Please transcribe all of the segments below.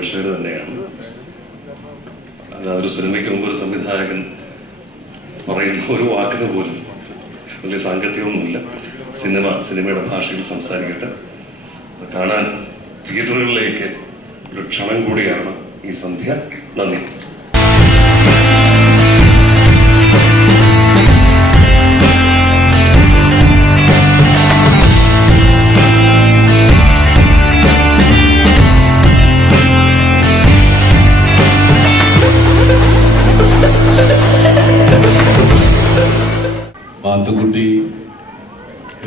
പ്രേക്ഷകർ തന്നെയാണ്. അതൊരു സിനിമയ്ക്ക് മുമ്പ് ഒരു സംവിധായകൻ പറയുന്ന ഒരു വാക്കിന് പോലും വലിയ സാങ്കത്യമൊന്നുമില്ല. സിനിമയുടെ ഭാഷയിൽ സംസാരിക്കട്ടെ. കാണാൻ തിയേറ്ററുകളിലേക്ക് ഒരു ക്ഷണം കൂടിയാണ് ഈ സന്ധ്യ. നന്ദി. മാത്തുക്കുട്ടിയെ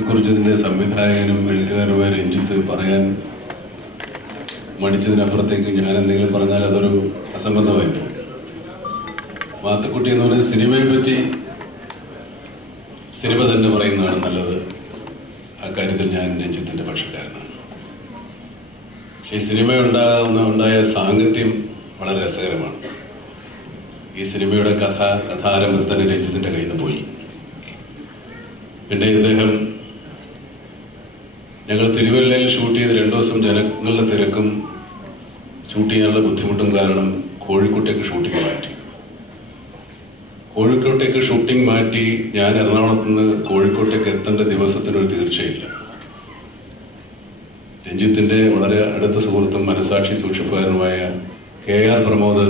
കുറിച്ച് ഇതിന്റെ സംവിധായകനും എഴുത്തുകാരുമായ രഞ്ജിത്ത് പറയാൻ മടിച്ചതിനപ്പുറത്തേക്ക് ഞാൻ എന്തെങ്കിലും പറഞ്ഞാൽ അതൊരു അസംബന്ധമായിരിക്കും. മാത്തുക്കുട്ടി എന്ന് പറയുന്ന സിനിമയെ പറ്റി സിനിമ തന്നെ പറയുന്നതാണ് നല്ലത്. അക്കാര്യത്തിൽ ഞാൻ രഞ്ജിത്തിന്റെ പക്ഷക്കാരനാണ്. ഈ സിനിമ ഉണ്ടായ സാങ്കത്യം വളരെ രസകരമാണ്. ഈ സിനിമയുടെ കഥാരംഭത്തിൽ തന്നെ രഞ്ജിത്തിന്റെ കയ്യിൽ നിന്ന് പോയി. പിന്നെ ഇദ്ദേഹം ഞങ്ങൾ തിരുവല്ലയിൽ ഷൂട്ട് ചെയ്ത് 2 ദിവസം ജനങ്ങളുടെ തിരക്കും ഷൂട്ട് ചെയ്യാനുള്ള ബുദ്ധിമുട്ടും കാരണം കോഴിക്കോട്ടേക്ക് ഷൂട്ടിംഗ് മാറ്റി ഞാൻ എറണാകുളത്ത് നിന്ന് കോഴിക്കോട്ടേക്ക് എത്തേണ്ട ദിവസത്തിനൊരു തീർച്ചയില്ല. രഞ്ജിത്തിന്റെ വളരെ അടുത്ത സുഹൃത്തും മനസാക്ഷി സൂക്ഷിപ്പുകാരനുമായ KR പ്രമോദ്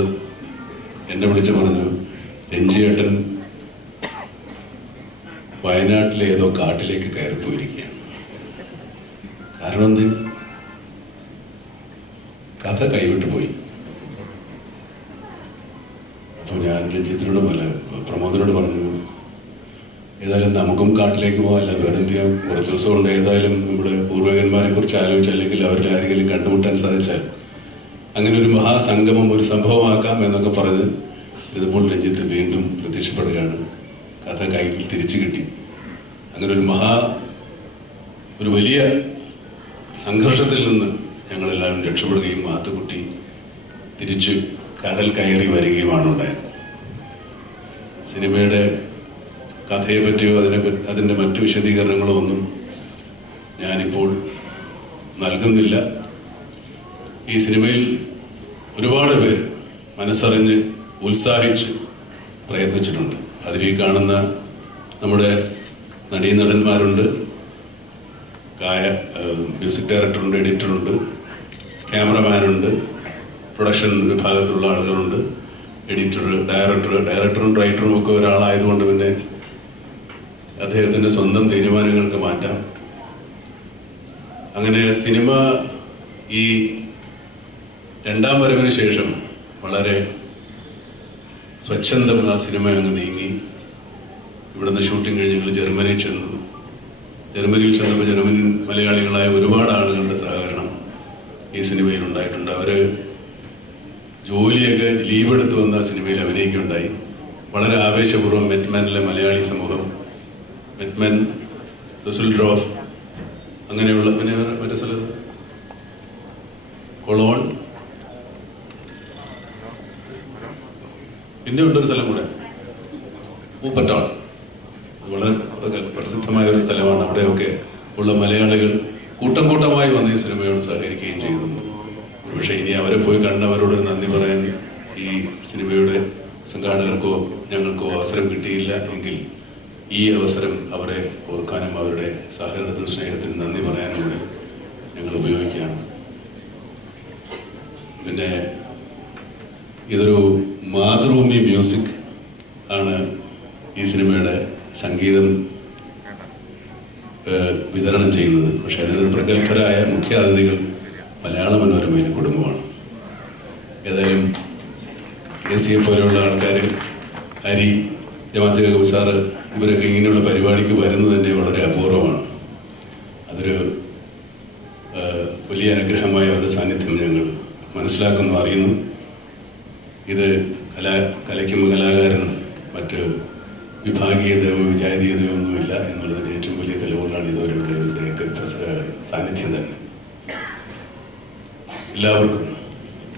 എന്നെ വിളിച്ച് പറഞ്ഞു, രഞ്ജിയേട്ടൻ വയനാട്ടിലെ ഏതോ കാട്ടിലേക്ക് കയറിപ്പോയിരിക്കുകയാണ്. കാരണം എന്ത്? കഥ കൈവിട്ടു പോയി. അപ്പോൾ ഞാൻ രഞ്ജിത്തിനോട് പ്രമോദിനോട് പറഞ്ഞു, ഏതായാലും നമുക്കും കാട്ടിലേക്ക് പോകാമല്ല, വേറെ എന്ത് ചെയ്യാം, കുറച്ച് ദിവസം കൊണ്ട് ഏതായാലും നമ്മുടെ പൂർവ്വകന്മാരെ കുറിച്ച് ആലോചിച്ച് അല്ലെങ്കിൽ അവരുടെ ആരെങ്കിലും കണ്ടുമുട്ടാൻ സാധിച്ചാൽ അങ്ങനെ ഒരു മഹാസംഗമം ഒരു സംഭവമാക്കാം എന്നൊക്കെ പറഞ്ഞ് ഇതിപ്പോൾ രഞ്ജിത്ത് വീണ്ടും പ്രത്യക്ഷപ്പെടുകയാണ്. കഥ കയ്യിൽ തിരിച്ചു കിട്ടി. അങ്ങനെ ഒരു വലിയ സംഘർഷത്തിൽ നിന്ന് ഞങ്ങളെല്ലാവരും രക്ഷപ്പെടുകയും മാത്തുക്കുട്ടി തിരിച്ച് കടൽ കയറി വരികയുമാണ് ഉണ്ടായത്. സിനിമയുടെ കഥയെ പറ്റിയോ അതിൻ്റെ മറ്റു വിശദീകരണങ്ങളോ ഒന്നും ഞാനിപ്പോൾ നൽകുന്നില്ല. ഈ സിനിമയിൽ ഒരുപാട് പേര് മനസ്സറിഞ്ഞ് ഉത്സാഹിച്ച് പ്രയത്നിച്ചിട്ടുണ്ട്. അതിൽ കാണുന്ന നമ്മുടെ നടീനടന്മാരുണ്ട്, മ്യൂസിക് ഡയറക്ടറുണ്ട്, എഡിറ്ററുണ്ട്, ക്യാമറമാനുണ്ട്, പ്രൊഡക്ഷൻ വിഭാഗത്തിലുള്ള ആളുകളുണ്ട്, ഡയറക്ടറും റൈറ്ററും ഒക്കെ ഒരാളായതുകൊണ്ട് പിന്നെ അദ്ദേഹത്തിൻ്റെ സ്വന്തം തീരുമാനങ്ങൾക്ക് മാറ്റാം. അങ്ങനെ സിനിമ ഈ 2ാം വരവിന് ശേഷം വളരെ സ്വച്ഛന്തം ആ സിനിമ അങ്ങ് നീങ്ങി. ഇവിടുന്ന് ഷൂട്ടിംഗ് കഴിഞ്ഞ് ഞങ്ങൾ ജർമ്മനിയിൽ ചെന്നപ്പോൾ ജർമ്മൻ മലയാളികളായ ഒരുപാട് ആളുകളുടെ സഹകരണം ഈ സിനിമയിൽ ഉണ്ടായിട്ടുണ്ട്. അവർ ജോലിയൊക്കെ ലീവ് എടുത്ത് വന്ന സിനിമയിൽ അഭിനയിക്കുകയുണ്ടായി. വളരെ ആവേശപൂർവ്വം മെറ്റ്മാനിലെ മലയാളി സമൂഹം, മെറ്റ്മാൻ, ഡുസൽഡോർഫ്, അങ്ങനെയുള്ള മറ്റേ സ്ഥലത്ത് കൊളോൺ, പിന്നെ ഉണ്ടൊരു സ്ഥലം കൂടെ ഊപ്പറ്റോൺ, വളരെ പ്രസിദ്ധമായ ഒരു സ്ഥലമാണ്. അവിടെയൊക്കെ ഉള്ള മലയാളികൾ കൂട്ടമായി വന്ന് ഈ സിനിമയോട് സഹകരിക്കുകയും ചെയ്യുന്നു. പക്ഷേ ഇനി അവരെ പോയി കണ്ടവരോടൊരു നന്ദി പറയാൻ ഈ സിനിമയുടെ സംഘാടകർക്കോ ഞങ്ങൾക്കോ അവസരം കിട്ടിയില്ല എങ്കിൽ ഈ അവസരം അവരെ ഓർക്കാനും അവരുടെ സഹകരണത്തിനും സ്നേഹത്തിനും നന്ദി പറയാനും കൂടെ ഞങ്ങൾ ഉപയോഗിക്കുകയാണ്. പിന്നെ ഇതൊരു മാതൃഭൂമി മ്യൂസിക് ആണ് ഈ സിനിമയുടെ സംഗീതം വിതരണം ചെയ്യുന്നത്. പക്ഷെ അതിന് പ്രഗത്ഭരായ മുഖ്യ അതിഥികൾ മലയാള മനോരമയിലെ കുടുംബമാണ്. ഏതായാലും KCയെ പോലെയുള്ള ആൾക്കാർ, ഹരി, ജമാഅത്തെ സാറ്, ഇവരൊക്കെ ഇങ്ങനെയുള്ള പരിപാടിക്ക് വരുന്നത് തന്നെ വളരെ അപൂർവമാണ്. അതൊരു വലിയ അനുഗ്രഹമായ അവരുടെ സാന്നിധ്യം ഞങ്ങൾ മനസ്സിലാക്കുന്നു, അറിയുന്നു. ഇത് കലയ്ക്കും കലാകാരനും മറ്റ് വിഭാഗീയതയോ വിജാതീയതയോ ഒന്നുമില്ല എന്നുള്ളതിൻ്റെ ഏറ്റവും വലിയ തെളിവുകളാണ് ഇതുവരെയുള്ളവരുടെയൊക്കെ സാന്നിധ്യം തന്നെ. എല്ലാവർക്കും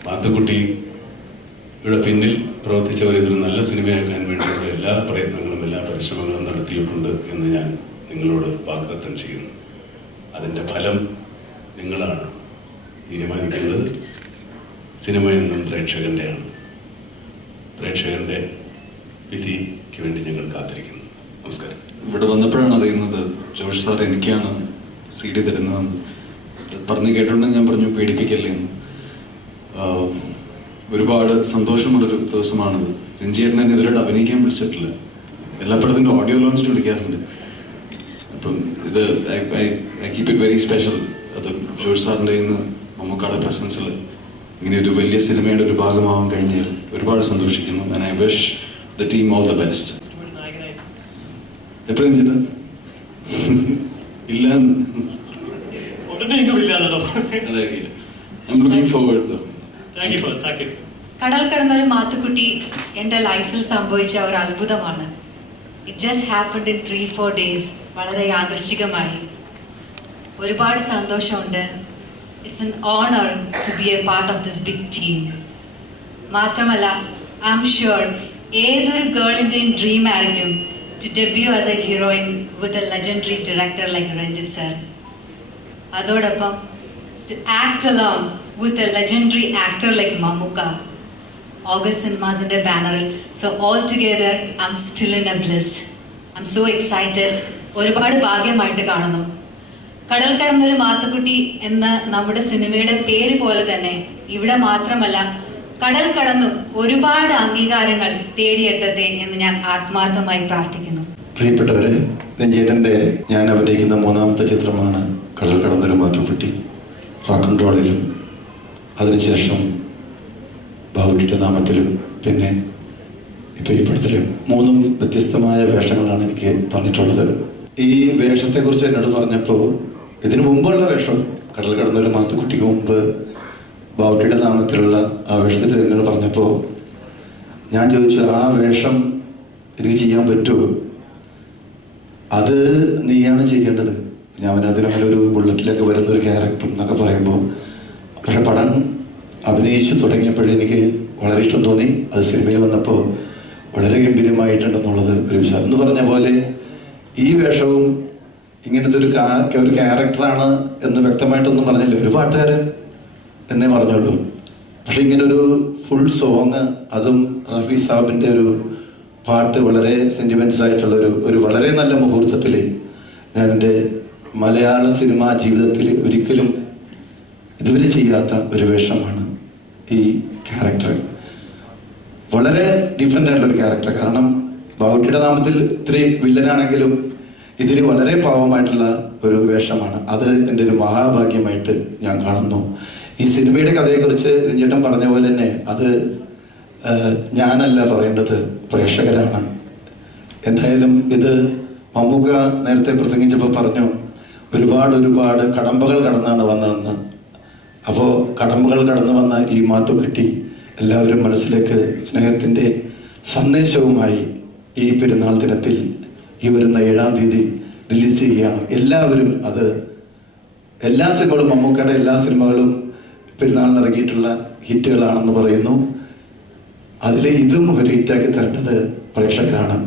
മാത്തുക്കുട്ടിയുടെ പിന്നിൽ പ്രവർത്തിച്ചവർ ഇതൊരു നല്ല സിനിമയാക്കാൻ വേണ്ടിയുള്ള എല്ലാ പ്രയത്നങ്ങളും എല്ലാ പരിശ്രമങ്ങളും നടത്തിയിട്ടുണ്ട് എന്ന് ഞാൻ നിങ്ങളോട് വാഗ്ദത്തം ചെയ്യുന്നു. അതിൻ്റെ ഫലം നിങ്ങളാണ് തീരുമാനിക്കേണ്ടത്. സിനിമ എന്നും പ്രേക്ഷകൻ്റെയാണ്. പ്രേക്ഷകൻ്റെ വിധിക്ക് വേണ്ടി ഞങ്ങൾ കാത്തിരിക്കുന്നു. നമസ്കാരം. ഇവിടെ വന്നപ്പോഴാണ് അറിയുന്നത് ജോഷ് സാർ എനിക്കാണ് CD തരുന്നതെന്ന്. പറഞ്ഞു കേട്ടോണ്ട് ഞാൻ പറഞ്ഞു പേടിപ്പിക്കല്ലേ എന്ന്. ഒരുപാട് സന്തോഷമുള്ളൊരു ദിവസമാണിത്. രഞ്ജിയേട്ടനെ ഇതിലൂടെ അഭിനയിക്കാൻ വിളിച്ചിട്ടില്ല. എല്ലാ പടത്തിൻ്റെ ഓഡിയോ ലോഞ്ചിന് വിളിക്കാറുണ്ട്. അപ്പം ഇത് I keep it very special. അത് ജോഷ് സാറിൻ്റെ ഇന്ന് മമ്മൂക്കായുടെ പ്രസൻസിൽ ഇങ്ങനെ ഒരു വലിയ സിനിമയുടെ ഒരു ഭാഗമാവാൻ കഴിഞ്ഞാൽ ഒരുപാട് സന്തോഷിക്കുന്നു. And I wish the team all the best. എപ്പോഴും ചേട്ടാ ഇല്ല കടൽ കടന്നൊരു മാത്തുക്കുട്ടി എൻ്റെ ലൈഫിൽ സംഭവിച്ച ഒരു അത്ഭുതമാണ്. It just happened in 3-4 days. വളരെ യാദൃശ്ചികമായി. ഒരുപാട് സന്തോഷമുണ്ട്. It's an honour to be a part of this big team. മാത്രമല്ല ഐ എം ഷുവർ ഏതൊരു ഗേളിൻ്റെയും ഡ്രീം ആയിരിക്കും to debut as a heroine with a legendary director like Ranjit sir. അതോടൊപ്പം to act along with a legendary actor like Mammookka. August Cinemas-ന്റെ ബാനറിൽ. So all together I'm still in a bliss. I'm so excited. ഒരുപാട് ഭാഗ്യമായിട്ട് കാണുന്നു. കടൽ കടന്നൊരു മാത്തുക്കുട്ടി എന്ന നമ്മുടെ സിനിമയുടെ പേര് പോലെ തന്നെ ഇവിടെ മാത്രമല്ല കടൽ കടന്നു ഒരുപാട് അംഗീകാരങ്ങൾ തേടിയെത്തട്ടെ എന്ന് ഞാൻ ആത്മാർത്ഥമായി പ്രാർത്ഥിക്കുന്നു. പ്രിയപ്പെട്ടവരെ, രഞ്ജിയേട്ടൻ്റെ ഞാൻ അഭിനയിക്കുന്ന 3ാമത്തെ ചിത്രമാണ് കടൽ കടന്നൊരു മാത്തുക്കുട്ടി. റോക്ക് ആൻഡ് റോളിലും അതിനുശേഷം ബാബുട്ടിയുടെ നാമത്തിലും പിന്നെ ഇപ്പോൾ ഈ പടത്തിലും 3 വ്യത്യസ്തമായ വേഷങ്ങളാണ് എനിക്ക് തന്നിട്ടുള്ളത്. ഈ വേഷത്തെക്കുറിച്ച് എന്നോട് പറഞ്ഞപ്പോൾ ഇതിനു മുമ്പുള്ള വേഷം കടൽ കടന്നൊരു മാത്തുക്കുട്ടിക്ക് മുമ്പ് ബാബുട്ടിയുടെ നാമത്തിലുള്ള ആ വേഷത്തിൽ എന്നോട് പറഞ്ഞപ്പോൾ ഞാൻ ചോദിച്ചു, ആ വേഷം എനിക്ക് ചെയ്യാൻ പറ്റുമോ? അത് നീയാണ് ചെയ്യേണ്ടത്. ഞാൻ അതിനങ്ങനെ ഒരു ബുള്ളറ്റിലൊക്കെ വരുന്നൊരു ക്യാരക്ടർ എന്നൊക്കെ പറയുമ്പോൾ, പക്ഷെ പടം അഭിനയിച്ചു തുടങ്ങിയപ്പോഴെനിക്ക് വളരെ ഇഷ്ടം തോന്നി. അത് സിനിമയിൽ വന്നപ്പോൾ വളരെ ഗംഭീരമായിട്ടുണ്ടെന്നുള്ളത് ഒരു വിശ്വാസം. എന്ന് പറഞ്ഞ പോലെ ഈ വേഷവും ഇങ്ങനത്തെ ഒരു ക്യാരക്ടറാണ് എന്ന് വ്യക്തമായിട്ടൊന്നും പറഞ്ഞില്ല. ഒരു പാട്ടുകാരൻ എന്നേ പറഞ്ഞുള്ളൂ. പക്ഷെ ഇങ്ങനൊരു ഫുൾ സോങ്, അതും റഫി സാബിൻ്റെ ഒരു പാട്ട്, വളരെ സെൻറ്റിമെൻറ്റ്സ് ആയിട്ടുള്ള ഒരു വളരെ നല്ല മുഹൂർത്തത്തിൽ ഞാൻ എൻ്റെ മലയാള സിനിമാ ജീവിതത്തിൽ ഒരിക്കലും ഇതുവരെ ചെയ്യാത്ത ഒരു വേഷമാണ് ഈ ക്യാരക്ടർ. വളരെ ഡിഫറെൻ്റ് ആയിട്ടുള്ളൊരു ക്യാരക്ടർ. കാരണം ബാബുട്ടിയുടെ നാമത്തിൽ ഇത്തിരി വില്ലനാണെങ്കിലും ഇതിൽ വളരെ പാവമായിട്ടുള്ള ഒരു വേഷമാണ്. അത് എൻ്റെ ഒരു മഹാഭാഗ്യമായിട്ട് ഞാൻ കാണുന്നു. ഈ സിനിമയുടെ കഥയെക്കുറിച്ച് രഞ്ജേട്ടൻ പറഞ്ഞ പോലെ തന്നെ അത് ഞാനല്ല പറയേണ്ടത്, പ്രേക്ഷകരാണ്. എന്തായാലും ഇത് മമ്മൂക്ക നേരത്തെ പ്രസംഗിച്ചപ്പോൾ പറഞ്ഞു ഒരുപാട് കടമ്പകൾ കടന്നാണ് വന്നതെന്ന്. അപ്പോൾ കടമ്പകൾ കടന്നു വന്ന ഈ മാത്തുക്കുട്ടി എല്ലാവരും മനസ്സിലേക്ക് സ്നേഹത്തിൻ്റെ സന്ദേശവുമായി ഈ പെരുന്നാൾ ദിനത്തിൽ ഈ വരുന്ന 7-ാം തീയതി റിലീസ് ചെയ്യുകയാണ്. എല്ലാവരും അത് എല്ലാ സിനിമകളും മമ്മൂക്കയുടെ എല്ലാ സിനിമകളും പെരുന്നാളിന് ഇറങ്ങിയിട്ടുള്ള ഹിറ്റുകളാണെന്ന് പറയുന്നു. അതിൽ ഇതും ഒരു ഹിറ്റാക്കി തരേണ്ടത് പ്രേക്ഷകരാണ്.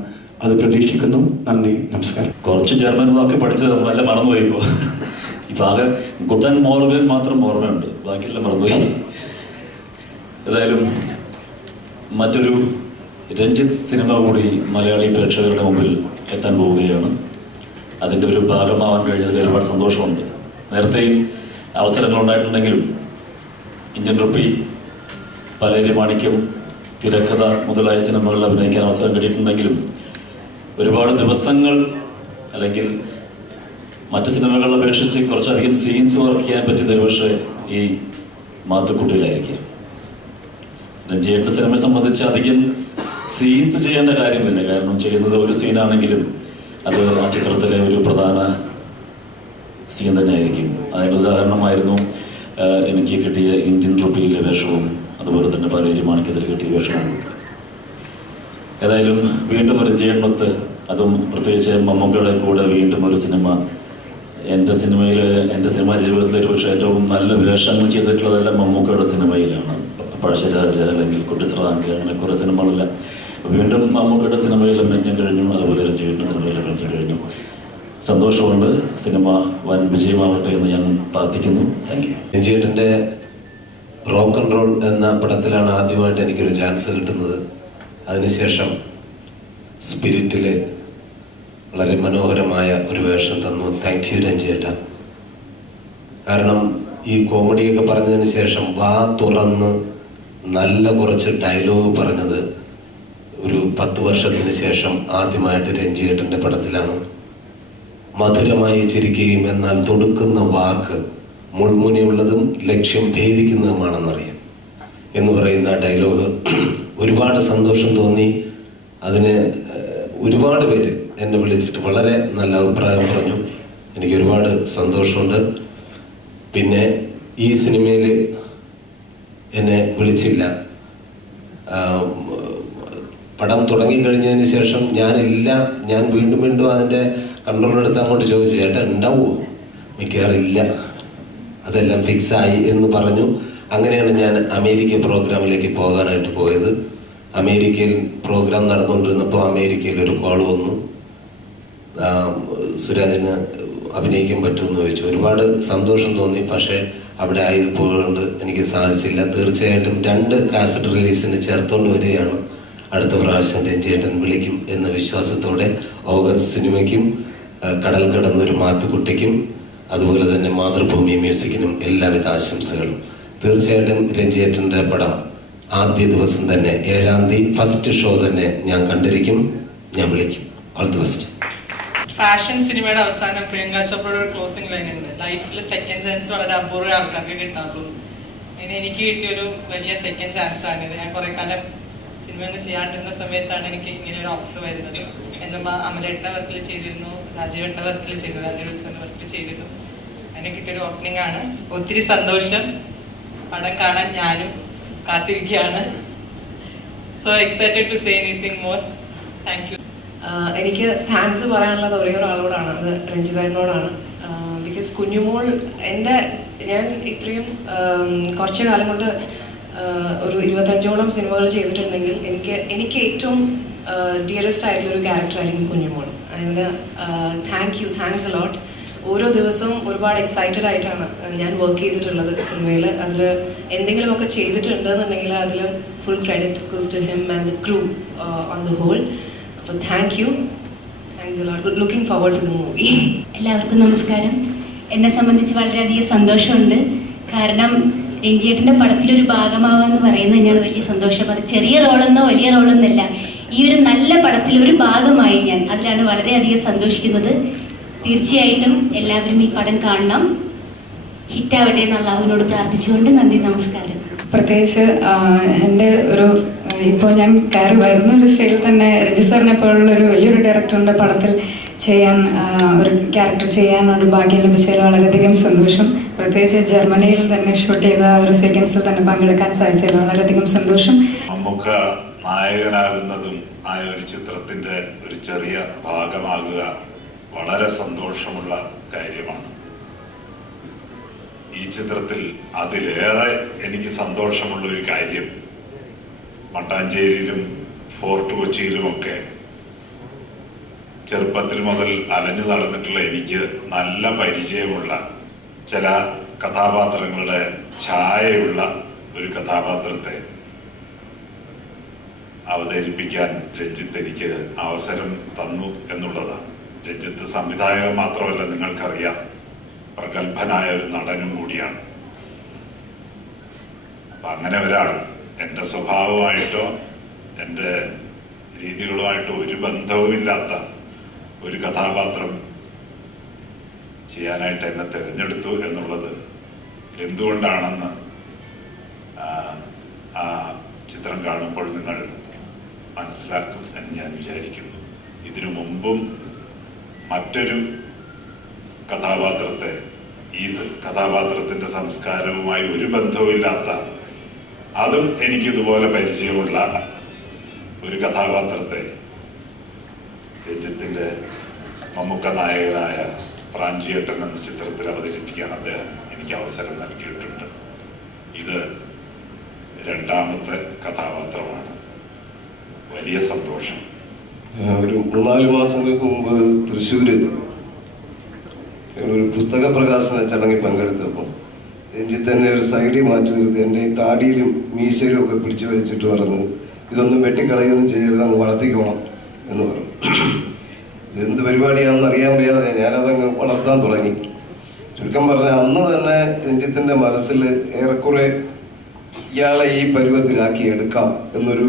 അത് പ്രതീക്ഷിക്കുന്നു. നന്ദി, നമസ്കാരം. കുറച്ച് ജർമ്മൻ വാക്ക് പഠിച്ചത് നല്ല മറന്നുപോയി. ഇപ്പൊ ആകെ ഗുട്ടൻ മോർഗൻ മാത്രം ഓർമ്മയുണ്ട്, ബാക്കിയെല്ലാം മറന്നുപോയി. ഏതായാലും മറ്റൊരു രഞ്ജിത്ത് സിനിമ കൂടി മലയാളി പ്രേക്ഷകരുടെ മുമ്പിൽ എത്താൻ പോവുകയാണ്. അതിൻ്റെ ഒരു ഭാഗമാവാൻ കഴിഞ്ഞതിൽ ഒരുപാട് സന്തോഷമുണ്ട്. നേരത്തെയും അവസരങ്ങൾ ഉണ്ടായിട്ടുണ്ടെങ്കിലും ഇന്ത്യൻ റുപ്പി, പലേരി മാണിക്യം, തിരക്കഥ മുതലായ സിനിമകളിൽ അഭിനയിക്കാൻ അവസരം കിട്ടിയിട്ടുണ്ടെങ്കിലും ഒരുപാട് ദിവസങ്ങൾ അല്ലെങ്കിൽ മറ്റ് സിനിമകളെ അപേക്ഷിച്ച് കുറച്ചധികം സീൻസ് വർക്ക് ചെയ്യാൻ പറ്റിയത് ഒരുപക്ഷെ ഈ മാത്തുക്കുട്ടിയിലായിരിക്കും. രഞ്ജിയുടെ സിനിമയെ സംബന്ധിച്ച് അധികം സീൻസ് ചെയ്യേണ്ട കാര്യമില്ല. കാരണം ചെയ്യുന്നത് ഒരു സീനാണെങ്കിലും അത് ആ ചിത്രത്തിലെ ഒരു പ്രധാന സീൻ തന്നെ ആയിരിക്കും. അതിന് ഉദാഹരണമായിരുന്നു എനിക്ക് കിട്ടിയ ഇന്ത്യൻ റുപ്പിയിലെ വേഷവും അതുപോലെ തന്നെ പലേരി മാണിക്യത്തിൽ കിട്ടിയ വേഷവും. ഏതായാലും വീണ്ടും ഒരു രഞ്ജിയൊത്ത്, അതും പ്രത്യേകിച്ച് മമ്മൂക്കയുടെ കൂടെ വീണ്ടും ഒരു സിനിമ. എൻ്റെ സിനിമാ ജീവിതത്തിൽ ഒരു പക്ഷേ ഏറ്റവും നല്ല വേഷങ്ങൾ ചെയ്തിട്ടുള്ളതെല്ലാം മമ്മൂക്കയുടെ സിനിമയിലാണ്. പഴശ്ശിരാജ അല്ലെങ്കിൽ കുട്ടിശ്രാന്തി, അങ്ങനെ കുറേ സിനിമകളില്ല. വീണ്ടും മമ്മൂക്കയുടെ സിനിമയിൽ അഭിനയിക്കാൻ കഴിഞ്ഞു, അതുപോലെ രഞ്ജിയുടെ സിനിമയിൽ അഭിനയിക്കാൻ കഴിഞ്ഞു. സന്തോഷമുണ്ട്. സിനിമ വൻ വിജയമാവട്ടെ എന്ന് ഞാൻ പ്രാർത്ഥിക്കുന്നു. Thank you. രഞ്ജിയേട്ടൻ്റെ റോക്ക് ആൻഡ് റോൾ എന്ന പടത്തിലാണ് ആദ്യമായിട്ട് എനിക്കൊരു ചാൻസ് കിട്ടുന്നത്. അതിനുശേഷം സ്പിരിറ്റില് വളരെ മനോഹരമായ ഒരു വേഷം തന്നു. താങ്ക് യു രഞ്ജിയേട്ടാ. കാരണം ഈ കോമഡിയൊക്കെ പറഞ്ഞതിന് ശേഷം വാ തുറന്ന് നല്ല കുറച്ച് ഡയലോഗ് പറഞ്ഞത് ഒരു 10 വർഷത്തിന് ശേഷം ആദ്യമായിട്ട് രഞ്ജിയേട്ടൻ്റെ പടത്തിലാണ്. മധുരമായി ചിരിക്കുകയും എന്നാൽ തൊടുക്കുന്ന വാക്ക് മുൾമുനയുള്ളതും ലക്ഷ്യം ഭേദിക്കുന്നതുമാണെന്നറിയാം എന്ന് പറയുന്ന ഡയലോഗ് ഒരുപാട് സന്തോഷം തോന്നി. അതിന് ഒരുപാട് പേര് എന്നെ വിളിച്ചിട്ട് വളരെ നല്ല അഭിപ്രായം പറഞ്ഞു. എനിക്ക് ഒരുപാട് സന്തോഷമുണ്ട്. പിന്നെ ഈ സിനിമയിൽ എന്നെ വിളിച്ചില്ല. പടം തുടങ്ങിക്കഴിഞ്ഞതിന് ശേഷം ഞാൻ വീണ്ടും അതിൻ്റെ കൺട്രോളെടുത്ത് അങ്ങോട്ട് ചോദിച്ചു, ചേട്ടാ ഉണ്ടാവുമോ? മിക്കവാറില്ല, അതെല്ലാം ഫിക്സായി എന്ന് പറഞ്ഞു. അങ്ങനെയാണ് ഞാൻ അമേരിക്ക പ്രോഗ്രാമിലേക്ക് പോകാനായിട്ട് പോയത്. അമേരിക്കയിൽ പ്രോഗ്രാം നടന്നുകൊണ്ടിരുന്നപ്പോൾ അമേരിക്കയിൽ ഒരു കോൾ വന്നു, സുരാജിന് അഭിനയിക്കാൻ പറ്റുമെന്ന് ചോദിച്ചു. ഒരുപാട് സന്തോഷം തോന്നി. പക്ഷേ അവിടെ ആയതുകൊണ്ട് എനിക്ക് സാധിച്ചില്ല. തീർച്ചയായിട്ടും 2 കാസറ്റ് റിലീസിന് ചേർത്തുകൊണ്ട് വരികയാണ്. അടുത്ത പ്രാവശ്യം രഞ്ജിയേട്ടൻ വിളിക്കും എന്ന വിശ്വാസത്തോടെ ഓഗസ്റ്റ് സിനിമയ്ക്കും കടൽ കടന്നൊരു മാത്തുക്കുട്ടിക്കും അതുപോലെ തന്നെ മാതൃഭൂമി മ്യൂസിക്കിനും എല്ലാവിധ ആശംസകളും. തീർച്ചയായിട്ടും രഞ്ജിയേട്ടൻ്റെ പടം ആദ്യ ദിവസം തന്നെ 7-ാം തീയതി ഫസ്റ്റ് ഷോ തന്നെ ഞാൻ കണ്ടിരിക്കും, ഞാൻ വിളിക്കും. All the best. ഫാഷൻ സിനിമയുടെ അവസാനം പ്രിയങ്ക ചോപ്രയുടെ ഒരു ക്ലോസിംഗ് ലൈൻ ഉണ്ട്, ലൈഫിൽ സെക്കൻഡ് ചാൻസ് വളരെ അപൂർവ ആൾക്കാർക്ക് കിട്ടാറുള്ളൂ. അങ്ങനെ എനിക്ക് കിട്ടിയൊരു വലിയ സെക്കൻഡ് ചാൻസ് ആണിത്. ഞാൻ കുറെ കാലം സിനിമയൊന്നും ചെയ്യാണ്ടിരുന്ന സമയത്താണ് എനിക്ക് ഇങ്ങനെ ഒരു ഓഫർ വരുന്നത്. എൻ്റെ അമലേട്ടൻ്റെ വർക്കിൽ ചെയ്തിരുന്നു, രാജീവേട്ടൻ്റെ വർക്കിൽ ചെയ്തു, രാജീവ് സാറിൻ്റെ വർക്കിൽ ചെയ്തിരുന്നു. അതിനെ കിട്ടിയൊരു ഓപ്പണിംഗ് ആണ്. ഒത്തിരി സന്തോഷം. പടം കാണാൻ ഞാനും കാത്തിരിക്കുകയാണ്. So excited to say anything more. Thank you. എനിക്ക് താങ്ക്സ് പറയാനുള്ളത് ഒരേ ഒരാളോടാണ്, അത് രഞ്ജിതേട്ടനോടാണ്. ബിക്കോസ് കുഞ്ഞുമോൾ ഞാൻ ഇത്രയും കുറച്ച് കാലം കൊണ്ട് ഒരു 25ഓളം സിനിമകൾ ചെയ്തിട്ടുണ്ടെങ്കിൽ എനിക്ക് ഏറ്റവും ഡിയറസ്റ്റ് ആയിട്ടുള്ളൊരു ക്യാരക്ടറായിരിക്കും കുഞ്ഞുമോൾ. അതിന് താങ്ക്സ് എ ലോട്ട്. ഓരോ ദിവസവും ഒരുപാട് എക്സൈറ്റഡ് ആയിട്ടാണ് ഞാൻ വർക്ക് ചെയ്തിട്ടുള്ളത് സിനിമയിൽ. അതിൽ എന്തെങ്കിലുമൊക്കെ ചെയ്തിട്ടുണ്ടെന്നുണ്ടെങ്കിൽ അതിൽ full credit goes to him and the crew on the whole. അപ്പോൾ thanks a lot. Looking forward to the movie. എല്ലാവർക്കും നമസ്കാരം. എന്നെ സംബന്ധിച്ച് വളരെയധികം സന്തോഷമുണ്ട്. കാരണം രഞ്ജിയേട്ടൻ്റെ പടത്തിലൊരു ഭാഗമാവാന്ന് പറയുന്നത് തന്നെയാണ് വലിയ സന്തോഷം. അത് ചെറിയ റോളെന്നോ വലിയ റോളെന്നല്ല, ഈ ഒരു നല്ല പടത്തിൽ ഒരു ഭാഗമായി ഞാൻ അതിലാണ് വളരെയധികം സന്തോഷിക്കുന്നത്. തീർച്ചയായിട്ടും എല്ലാവരും ഈ പടം കാണണം, ഹിറ്റാവട്ടെ എന്ന് അള്ളാഹുവിനോട് പ്രാർത്ഥിച്ചുകൊണ്ട് നന്ദി, നമസ്കാരം. പ്രത്യേകിച്ച് എൻ്റെ ഇപ്പോൾ ഞാൻ കയറി വരുന്ന ഒരു സ്റ്റേജിൽ തന്നെ രജിസ്റ്ററിനെ പോലുള്ള ഒരു വലിയൊരു ഡയറക്ടറിൻ്റെ പടത്തിൽ ഒരു ക്യാരക്ടർ ചെയ്യാൻ ഒരു ഭാഗ്യം ലഭിച്ചതിൽ വളരെയധികം സന്തോഷം. പ്രത്യേകിച്ച് ജർമ്മനിയിൽ തന്നെ ഷൂട്ട് ചെയ്ത ഒരു സീക്വൻസിൽ തന്നെ പങ്കെടുക്കാൻ സാധിച്ചതിൽ വളരെയധികം സന്തോഷം. നമുക്ക് നായകനാകുന്നതും ആയ ഒരു ചിത്രത്തിന്റെ ഒരു ചെറിയ ഭാഗമാകുക വളരെ സന്തോഷമുള്ള കാര്യമാണ്. ഈ ചിത്രത്തിൽ അതിലേറെ എനിക്ക് സന്തോഷമുള്ള ഒരു കാര്യം, മട്ടാഞ്ചേരിയിലും ഫോർട്ട് കൊച്ചിയിലുമൊക്കെ ചെറുപ്പത്തിൽ മുതൽ അലഞ്ഞു നടന്നിട്ടുള്ള എനിക്ക് നല്ല പരിചയമുള്ള ചില കഥാപാത്രങ്ങളുടെ ഛായയുള്ള ഒരു കഥാപാത്രത്തെ അവതരിപ്പിക്കാൻ രഞ്ജിത്ത് എനിക്ക് അവസരം തന്നു എന്നുള്ളതാണ്. രഞ്ജിത്ത് സംവിധായകൻ മാത്രമല്ല, നിങ്ങൾക്കറിയാം, പ്രഗത്ഭനായ ഒരു നടനും കൂടിയാണ്. അപ്പം അങ്ങനെ ഒരാൾ എൻ്റെ സ്വഭാവമായിട്ടോ എൻ്റെ രീതികളുമായിട്ടോ ഒരു ബന്ധവുമില്ലാത്ത ഒരു കഥാപാത്രം ചെയ്യാനായിട്ട് എന്നെ തിരഞ്ഞെടുത്തു എന്നുള്ളത് എന്തുകൊണ്ടാണെന്ന് ആ ചിത്രം കാണുമ്പോൾ നിങ്ങൾ മനസ്സിലാക്കും എന്ന് ഞാൻ വിചാരിക്കുന്നു. ഇതിനു മുമ്പും മറ്റൊരു കഥാപാത്രത്തെ, ഈ കഥാപാത്രത്തിന്റെ സംസ്കാരവുമായി ഒരു ബന്ധവുമില്ലാത്ത, അതും എനിക്കിതുപോലെ പരിചയമുള്ള ഒരു കഥാപാത്രത്തെ രഞ്ജിത്തിന്റെ മമ്മൂക്ക നായകനായ പ്രാഞ്ചിയേട്ടൻ എന്ന ചിത്രത്തിൽ അവതരിപ്പിക്കാൻ അദ്ദേഹം എനിക്ക് അവസരം നൽകിയിട്ടുണ്ട്. ഇത് 2ാമത്തെ കഥാപാത്രമാണ്. വലിയ സന്തോഷം. ഒരു 3-4 മാസങ്ങൾക്ക് മുമ്പ് തൃശ്ശൂര് ഒരു പുസ്തക പ്രകാശന ചടങ്ങിൽ പങ്കെടുത്തപ്പോൾ രഞ്ജിത്ത് തന്നെ ഒരു സൈഡിൽ മാറ്റി നിർത്തി എൻ്റെ ഈ താടിയിലും മീശയിലും ഒക്കെ പിടിച്ചു വലിച്ചിട്ട് പറഞ്ഞു, ഇതൊന്നും വെട്ടിക്കളയൊന്നും ചെയ്യരുത്, അങ്ങ് വളർത്തിക്കോണം എന്ന് പറഞ്ഞു. ഇതെന്ത് പരിപാടിയാണെന്ന് അറിയാൻ വയ്യാതെ ഞാനതങ്ങ് വളർത്താൻ തുടങ്ങി. ചുരുക്കം പറഞ്ഞാൽ അന്ന് തന്നെ രഞ്ജിത്തിൻ്റെ മനസ്സിൽ ഏറെക്കുറെ ഇയാളെ ഈ പരുവത്തിലാക്കി എടുക്കാം എന്നൊരു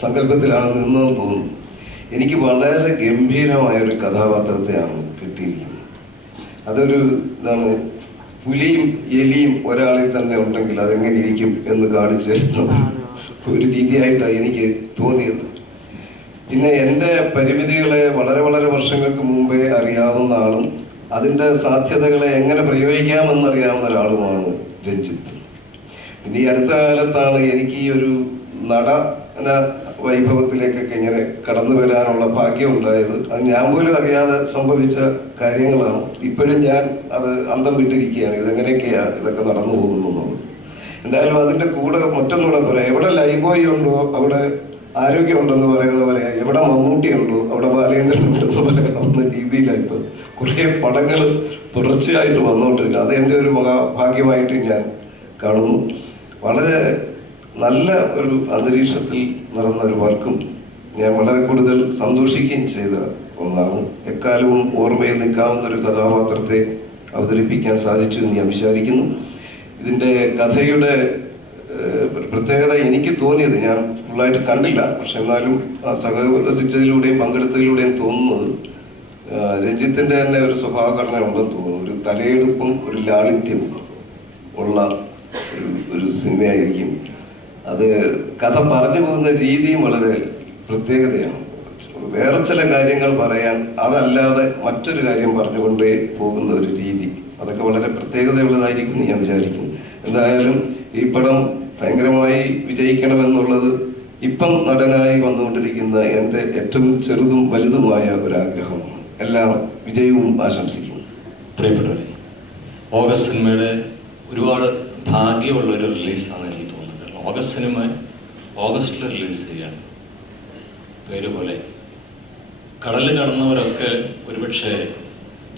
സങ്കല്പത്തിലാണ് നിന്നതെന്ന് തോന്നുന്നു. എനിക്ക് വളരെ ഗംഭീരമായ ഒരു കഥാപാത്രത്തെയാണ് കിട്ടിയിരിക്കുന്നത്. അതൊരു എന്താണ്, പുലിയും എലിയും ഒരാളിൽ തന്നെ ഉണ്ടെങ്കിൽ അതെങ്ങനെ ഇരിക്കും എന്ന് കാണിച്ചു തരുന്ന ഒരു രീതിയായിട്ടാണ് എനിക്ക് തോന്നിയത്. പിന്നെ എൻ്റെ പരിമിതികളെ വളരെ വളരെ വർഷങ്ങൾക്ക് മുമ്പേ അറിയാവുന്ന ആളും അതിൻ്റെ സാധ്യതകളെ എങ്ങനെ പ്രയോഗിക്കാമെന്നറിയാവുന്ന ഒരാളുമാണ് രഞ്ജിത്ത്. പിന്നെ ഈ അടുത്ത കാലത്താണ് എനിക്ക് ഈ ഒരു നടന വൈഭവത്തിലേക്കൊക്കെ ഇങ്ങനെ കടന്നു വരാനുള്ള ഭാഗ്യം ഉണ്ടായത്. അത് ഞാൻ പോലും അറിയാതെ സംഭവിച്ച കാര്യങ്ങളാണ്. ഇപ്പോഴും ഞാൻ അത് അന്തം വിട്ടിരിക്കുകയാണ്, ഇതെങ്ങനെയൊക്കെയാണ് ഇതൊക്കെ നടന്നു പോകുന്നു എന്നുള്ളത്. എന്തായാലും അതിൻ്റെ കൂടെ മറ്റൊന്നുകൂടെ പറയാം, എവിടെ ലൈബോയ് ഉണ്ടോ അവിടെ ആരോഗ്യമുണ്ടെന്ന് പറയുന്ന പോലെ, എവിടെ മമ്മൂട്ടി ഉണ്ടോ അവിടെ ബാലേന്ദ്രൻ ഉണ്ടെന്ന് പറയാവുന്ന രീതിയിലായിട്ട് കുറേ പടങ്ങൾ തുടർച്ചയായിട്ട് വന്നുകൊണ്ടിരിക്കുക. അത് എൻ്റെ ഒരു മഹാഭാഗ്യമായിട്ട് ഞാൻ കാണുന്നു. വളരെ നല്ല ഒരു അന്തരീക്ഷത്തിൽ നടന്ന ഒരു വർക്കും ഞാൻ വളരെ കൂടുതൽ സന്തോഷിക്കുകയും ചെയ്ത ഒന്നാണ്. എക്കാലവും ഓർമ്മയിൽ നിൽക്കാവുന്ന ഒരു കഥാപാത്രത്തെ അവതരിപ്പിക്കാൻ സാധിച്ചു എന്ന് ഞാൻ വിചാരിക്കുന്നു. ഇതിൻ്റെ കഥയുടെ പ്രത്യേകത എനിക്ക് തോന്നിയത്, ഞാൻ ഫുള്ളായിട്ട് കണ്ടില്ല, പക്ഷെ എന്നാലും സഹവസിച്ചതിലൂടെയും പങ്കെടുത്തതിലൂടെയും തോന്നുന്നത് രഞ്ജിത്തിൻ്റെ തന്നെ ഒരു സ്വഭാവഘടന ഉണ്ടെന്ന് തോന്നുന്നു. ഒരു തലയെടുപ്പും ഒരു ലാളിത്യവും ഉള്ള ഒരു സിനിമയായിരിക്കും അത്. കഥ പറഞ്ഞു പോകുന്ന രീതിയും വളരെ പ്രത്യേകതയാണ്. വേറെ ചില കാര്യങ്ങൾ പറയാൻ അതല്ലാതെ മറ്റൊരു കാര്യം പറഞ്ഞുകൊണ്ടേ പോകുന്ന ഒരു രീതി, അതൊക്കെ വളരെ പ്രത്യേകതയുള്ളതായിരിക്കും എന്ന് ഞാൻ വിചാരിക്കുന്നു. എന്തായാലും ഈ പടം ഭയങ്കരമായി വിജയിക്കണമെന്നുള്ളത് ഇപ്പം നടനായി വന്നുകൊണ്ടിരിക്കുന്ന എൻ്റെ ഏറ്റവും ചെറുതും വലുതുമായ ഒരാഗ്രഹമാണ്. എല്ലാ വിജയവും ആശംസിക്കുന്നു. പ്രിയപ്പെട്ടവരെ, ഓഗസ്റ്റ് സിനിമയുടെ ഒരുപാട് ഭാഗ്യമുള്ളൊരു റിലീസാണ് എനിക്ക് തോന്നുന്നത്. കാരണം ഓഗസ്റ്റ് സിനിമ ഓഗസ്റ്റിൽ റിലീസ് ചെയ്യാണ്. പേര് പോലെ കടൽ കടന്നവരൊക്കെ ഒരുപക്ഷെ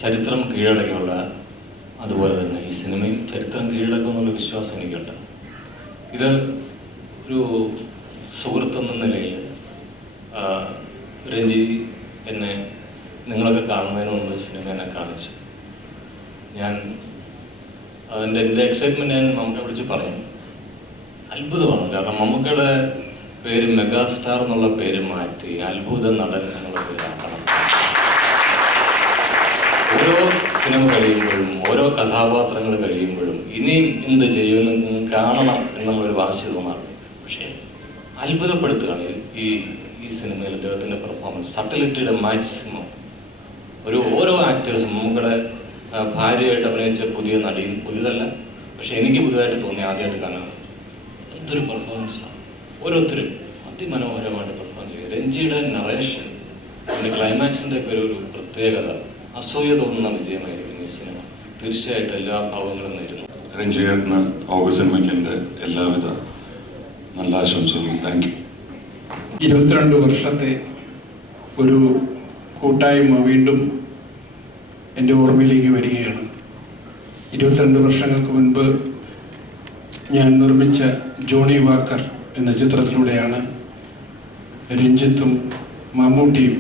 ചരിത്രം കീഴടക്കിയുള്ള, അതുപോലെ തന്നെ ഈ സിനിമയും ചരിത്രം കീഴടക്കുമെന്നുള്ള വിശ്വാസം എനിക്കുണ്ട്. ഇത് ഒരു സുഹൃത്തെന്ന നിലയിൽ രഞ്ജി എന്നെ, നിങ്ങളൊക്കെ കാണുന്നതിന് മുമ്പ് സിനിമ എന്നെ കാണിച്ചു. ഞാൻ എൻ്റെ എക്സൈറ്റ്മെൻറ്റ് ഞാൻ മമ്മൂക്ക വിളിച്ച് പറഞ്ഞു. അത്ഭുതമാണ്. കാരണം മമ്മൂക്കയുടെ പേര് മെഗാസ്റ്റാർ എന്നുള്ള പേര് മാറ്റി അത്ഭുത നടൻ എന്നുള്ള പേരാക്കണം. ഓരോ സിനിമ കഴിയുമ്പോഴും ഓരോ കഥാപാത്രങ്ങൾ കഴിയുമ്പോഴും ഇനിയും എന്ത് ചെയ്യുമെന്ന് കാണണം എന്നുള്ളൊരു വാശി തോന്നാറുണ്ട്. പക്ഷേ അത്ഭുതപ്പെടുത്തുകയാണ് ഈ സിനിമയിൽ അദ്ദേഹത്തിൻ്റെ പെർഫോമൻസ്, സട്ടിലിറ്റിയുടെ മാക്സിമം. ഓരോ ആക്ടേഴ്സും, മമ്മൂക്കയുടെ ഭാര്യയായിട്ട് അഭിനയിച്ച പുതിയ നടിയും പുതിയതല്ല, പക്ഷെ എനിക്ക് പുതിയതായിട്ട് തോന്നി ആദ്യമായിട്ട് കാണാൻ. എന്തൊരു പെർഫോമൻസാണ്. ഓരോരുത്തരും അതിമനോഹരമായിട്ട് പെർഫോം ചെയ്യും. രഞ്ജിയുടെ നറേഷൻ, അതിൻ്റെ ക്ലൈമാക്സിൻ്റെ ഒക്കെ ഒരു പ്രത്യേകത, അസൂയ തോന്നുന്ന വിജയമായിരിക്കും ഈ സിനിമ. തീർച്ചയായിട്ടും എല്ലാ ഭാവങ്ങളും നേരുന്നു. രഞ്ജിയേട്ടന് ഓഗസ്റ്റ് സിനിമയ്ക്ക് എൻ്റെ എല്ലാവിധ നല്ല ആശംസകളും. Thank you. 22 വർഷത്തെ ഒരു കൂട്ടായ്മ വീണ്ടും എൻ്റെ ഓർമ്മയിലേക്ക് വരികയാണ്. 22 വർഷങ്ങൾക്ക് മുൻപ് ഞാൻ നിർമ്മിച്ച ജോണി വാക്കർ എന്ന ചിത്രത്തിലൂടെയാണ് രഞ്ജിത്തും മമ്മൂട്ടിയും,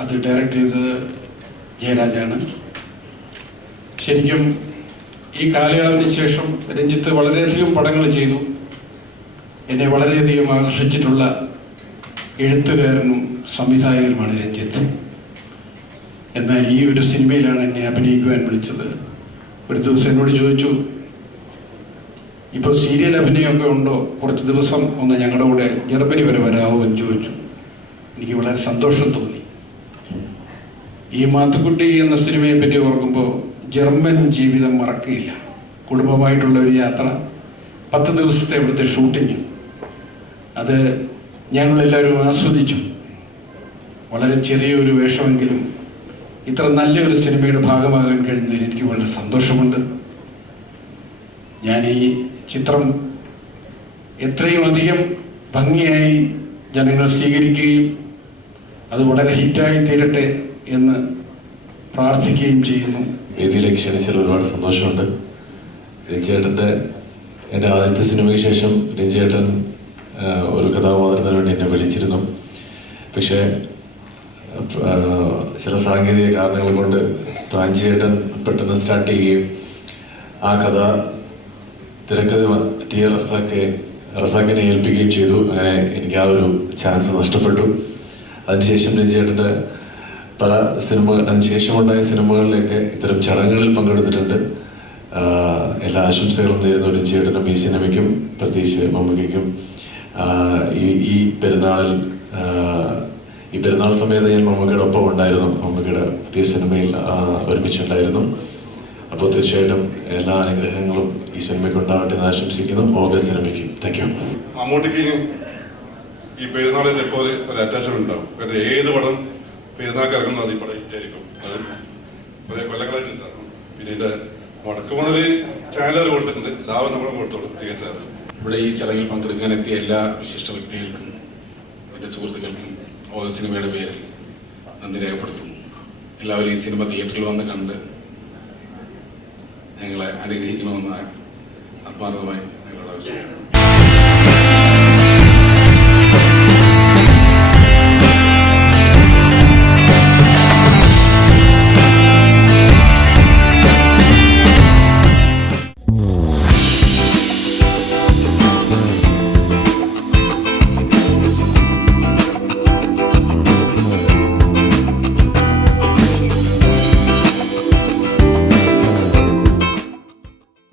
അത് ഡയറക്റ്റ് ചെയ്തത് ജയരാജാണ്. ശരിക്കും ഈ കാലയളവിന് ശേഷം രഞ്ജിത്ത് വളരെയധികം പടങ്ങൾ ചെയ്തു. എന്നെ വളരെയധികം ആകർഷിച്ചിട്ടുള്ള എഴുത്തുകാരനും സംവിധായകനുമാണ് രഞ്ജിത്ത്. എന്നാൽ ഈ ഒരു സിനിമയിലാണ് എന്നെ അഭിനയിക്കുവാൻ വിളിച്ചത്. ഒരു ദിവസം എന്നോട് ചോദിച്ചു, ഇപ്പോൾ സീരിയൽ അഭിനയമൊക്കെ ഉണ്ടോ, കുറച്ച് ദിവസം ഒന്ന് ഞങ്ങളുടെ കൂടെ ജർമ്മനി വരെ വരാമോ എന്ന് ചോദിച്ചു. എനിക്ക് വളരെ സന്തോഷം തോന്നി. ഈ മാത്തുക്കുട്ടി എന്ന സിനിമയെ പറ്റി ഓർക്കുമ്പോൾ ജർമ്മൻ ജീവിതം മറക്കുകയില്ല. കുടുംബമായിട്ടുള്ള ഒരു യാത്ര, 10 ദിവസത്തെ ഇവിടുത്തെ ഷൂട്ടിങ്, അത് ഞങ്ങളെല്ലാവരും ആസ്വദിച്ചു. വളരെ ചെറിയൊരു വേഷമെങ്കിലും ഇത്ര നല്ലൊരു സിനിമയുടെ ഭാഗമാകാൻ കഴിയുന്നതിൽ എനിക്ക് വളരെ സന്തോഷമുണ്ട്. ഞാൻ ഈ ചിത്രം എത്രയും അധികം ഭംഗിയായി ജനങ്ങൾ സ്വീകരിക്കുകയും അത് വളരെ ഹിറ്റായി തീരട്ടെ എന്ന് പ്രാർത്ഥിക്കുകയും ചെയ്യുന്നു. വേദിയിലേക്ക് ക്ഷണിച്ചതിൽ ഒരുപാട് സന്തോഷമുണ്ട്. രഞ്ജിയേട്ടൻ്റെ എൻ്റെ ആദ്യത്തെ സിനിമയ്ക്ക് ശേഷം രഞ്ജിയേട്ടൻ ഒരു കഥാപാത്രത്തിന് വേണ്ടി എന്നെ വിളിച്ചിരുന്നു. പക്ഷേ ചില സാങ്കേതിക കാരണങ്ങൾ കൊണ്ട് പ്രാഞ്ചിയേട്ടൻ പെട്ടെന്ന് സ്റ്റാർട്ട് ചെയ്യുകയും ആ കഥ തിരക്കഥ ടി റസാക്കിനെ ഏൽപ്പിക്കുകയും ചെയ്തു. അങ്ങനെ എനിക്ക് ആ ഒരു ചാൻസ് നഷ്ടപ്പെട്ടു. അതിനുശേഷം രഞ്ജിയേട്ടൻ്റെ പല അതിനുശേഷമുണ്ടായ സിനിമകളിലൊക്കെ ഇത്തരം ചടങ്ങുകളിൽ പങ്കെടുത്തിട്ടുണ്ട്. എല്ലാ ആശംസകളും നേരുന്നു രഞ്ജിയേട്ടനും ഈ സിനിമയ്ക്കും പ്രത്യേകിച്ച് മമ്മൂക്കയ്ക്കും. ഈ പെരുന്നാൾ സമയത്ത് ഞാൻ മമ്മൂക്കയുടെ ഒപ്പം ഉണ്ടായിരുന്നു. മമ്മൂക്കയുടെ പുതിയ സിനിമയിൽ ഒരുമിച്ചുണ്ടായിരുന്നു. അപ്പോൾ തീർച്ചയായിട്ടും എല്ലാ അനുഗ്രഹങ്ങളും ഈ സിനിമയ്ക്ക് ഉണ്ടാവട്ടെ എന്ന് ആശംസിക്കുന്നു. ഓഗസ്റ്റ് സിനിമയ്ക്ക് താങ്ക് യു. മമ്മൂട്ടിക്ക് ഈ പെരുന്നാളിൽ പോലെ ഒരു അറ്റാച്ച്മെന്റ് ഉണ്ടാവും. കാരണം ഏത് പടം പെരുന്നാൾക്ക് ഇറങ്ങുന്നു അത് ഈ പടം ഹിറ്റായിരിക്കും. അത് കുറെ കൊല്ലങ്ങളായിട്ടുണ്ടാകും. പിന്നെ ഇതിന്റെ മുടക്ക് മുതൽ ചാനലുകൾ കൊടുത്തിട്ടുണ്ട്, ലാഭം നമ്മളും കൊടുത്തോളൂ തികച്ചാൽ. ഇവിടെ ഈ ചടങ്ങിൽ പങ്കെടുക്കാൻ എത്തിയ എല്ലാ വിശിഷ്ട വ്യക്തികൾക്കും എൻ്റെ സുഹൃത്തുക്കൾക്കും ഓഗസ്റ്റ് സിനിമയുടെ പേരിൽ നന്ദി രേഖപ്പെടുത്തുന്നു. എല്ലാവരും ഈ സിനിമ തിയേറ്ററിൽ വന്ന് കണ്ട് ഞങ്ങളെ അനുഗ്രഹിക്കണമെന്ന് ആത്മാർത്ഥമായി ഞങ്ങളോട് ആവശ്യപ്പെടുന്നു.